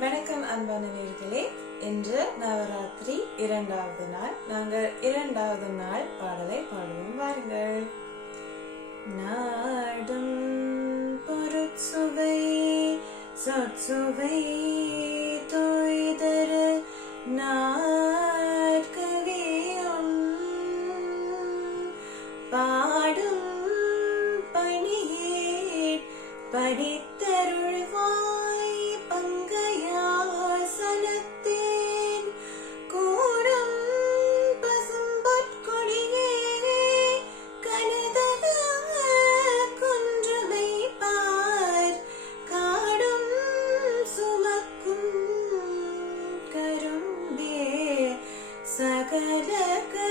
வணக்கம் அன்பான நேர்களே இன்று நவராத்திரி இரண்டாவது நாள். நாங்கள் இரண்டாவது நாள் பாடலை பாடுவோம். வாருங்கள். நாடும் பொருட்சுவை சொற்சுவை தோய்தர நாட்கவியும். பாடும் பணியே படித்தருள்வான் i sagalaka